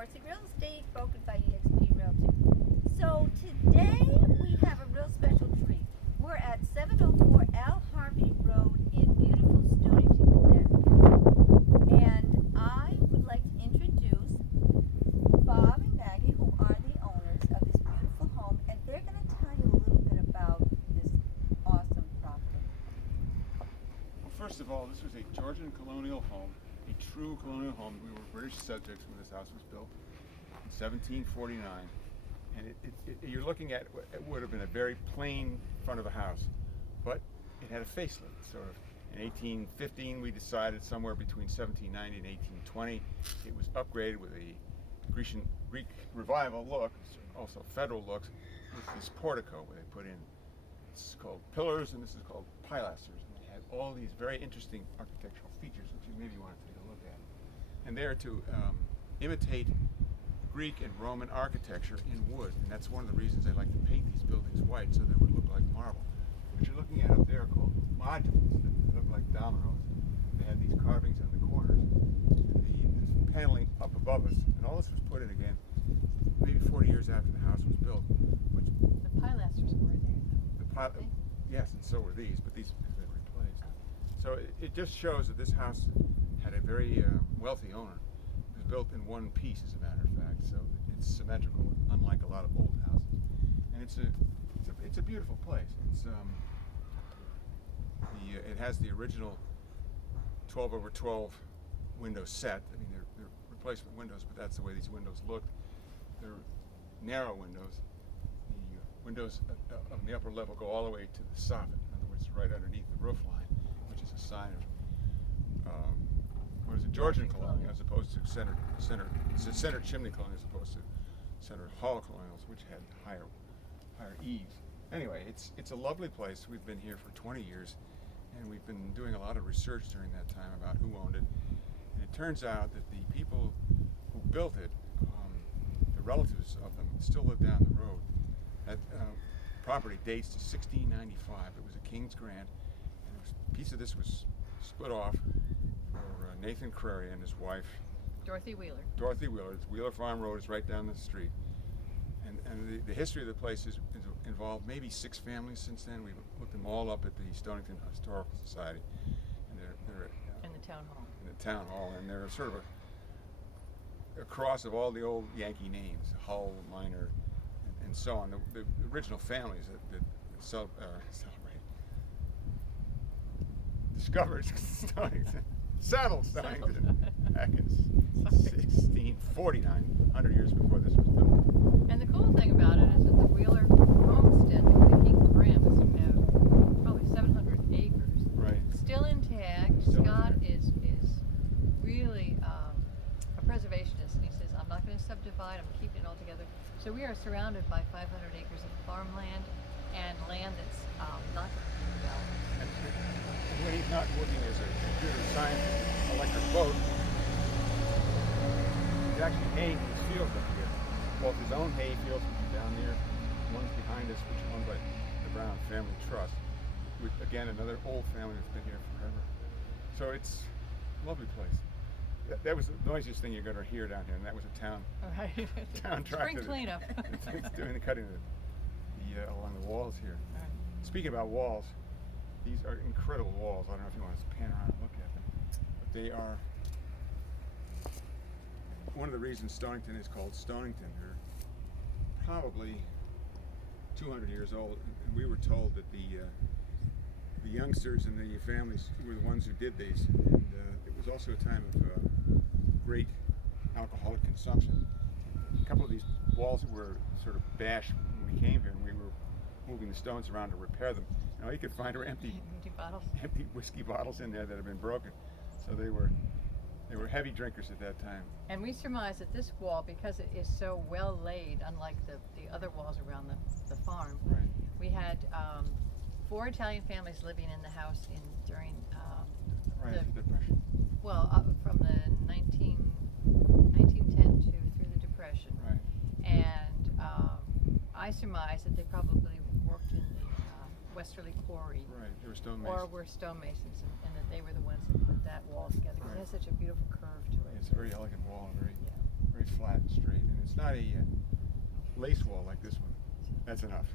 Morrissey Real Estate, brokered by eXp Realty. So today we have a real special treat. We're at 704 Al Harvey Road in beautiful Stonington, Connecticut. And I would like to introduce Bob and Maggie, who are the owners of this beautiful home, and they're going to tell you a little bit about this awesome property. Well, first of all, this was a Georgian colonial home, a true colonial home. We were British subjects when this house was built in 1749. And you're looking at it would have been a very plain front of a house, but it had a facelift. Sort of in 1815, we decided somewhere between 1790 and 1820, it was upgraded with a Greek revival look, also federal looks, with this portico where they put in, this is called pillars and this is called pilasters. And it had all these very interesting architectural features which you maybe want to take a look at. And they're to imitate Greek and Roman architecture in wood, and that's one of the reasons I like to paint these buildings white so that it would look like marble. What you're looking at up there are called modules that look like dominoes. They had these carvings on the corners, and the paneling up above us, and all this was put in again maybe 40 years after the house was built. Which the pilasters were there, though. Yes, and so were these, but these have been replaced. So it just shows that this house had a very wealthy owner. It was built in one piece, as a matter of fact, so it's symmetrical, unlike a lot of old houses. And it's a beautiful place. It has the original 12/12 window set. I mean, they're replacement windows, but that's the way these windows look. They're narrow windows. The windows on the upper level go all the way to the soffit. In other words, right underneath the roof line, which is a sign of Georgian colonial, as opposed to center chimney colonial, as opposed to center hall colonials, which had higher eaves. Anyway, it's a lovely place. We've been here for 20 years, and we've been doing a lot of research during that time about who owned it. And it turns out that the people who built it, the relatives of them, still live down the road. That property dates to 1695. It was a king's grant, and a piece of this was split off for Nathan Crary and his wife Dorothy Wheeler. Dorothy Wheeler. Wheeler Farm Road is right down the street. And the history of the place is involved maybe 6 families since then. We've looked them all up at the Stonington Historical Society, and they're In the town hall. in the town hall, and they're sort of a cross of all the old Yankee names, Hull, Minor, and so on. The original families that discovered Stonington, settled Stonington back in 1649, 100 years before this was built. And the cool thing about it is that the Wheeler homestead, the King's Grant, was probably 700 acres. Right. Still intact. Still Scott intact. is really a preservationist, and he says, I'm not going to subdivide, I'm keeping it all together. So we are surrounded by 500 acres of farmland and land that's not developed. And when he's not working as a computer scientist, electric boat, he's actually haying his fields up here. Both his own hay fields, which are down there, one's behind us, which are owned by the Brown Family Trust, with, again, another old family that's been here forever. So it's a lovely place. That was the noisiest thing you're going to hear down here, and that was a town Right. tractor. Spring cleanup. It's doing the cutting along the walls here. Right. Speaking about walls, these are incredible walls. I don't know if you want to pan around and look at them, but they are one of the reasons Stonington is called Stonington. They're probably 200 years old, and we were told that the youngsters and the families were the ones who did these. And it was also a time of great alcoholic consumption. A couple of these walls were sort of bashed when we came here, and we were moving the stones around to repair them. You could find empty bottles. empty whiskey bottles in there that had been broken. So they were heavy drinkers at that time. And we surmise that this wall, because it is so well laid, unlike the other walls around the farm, Right. we had 4 Italian families living in the house during Right, the Depression. from the 1910 through the Depression. Right. And I surmise that they probably worked in the Westerly Quarry. Right. They were stonemasons. Or were stonemasons, and that they were the ones that put that wall together. Because it has such a beautiful curve to it. It's a very elegant wall, very, Yeah. very flat and straight, and it's not a lace wall like this one. That's enough.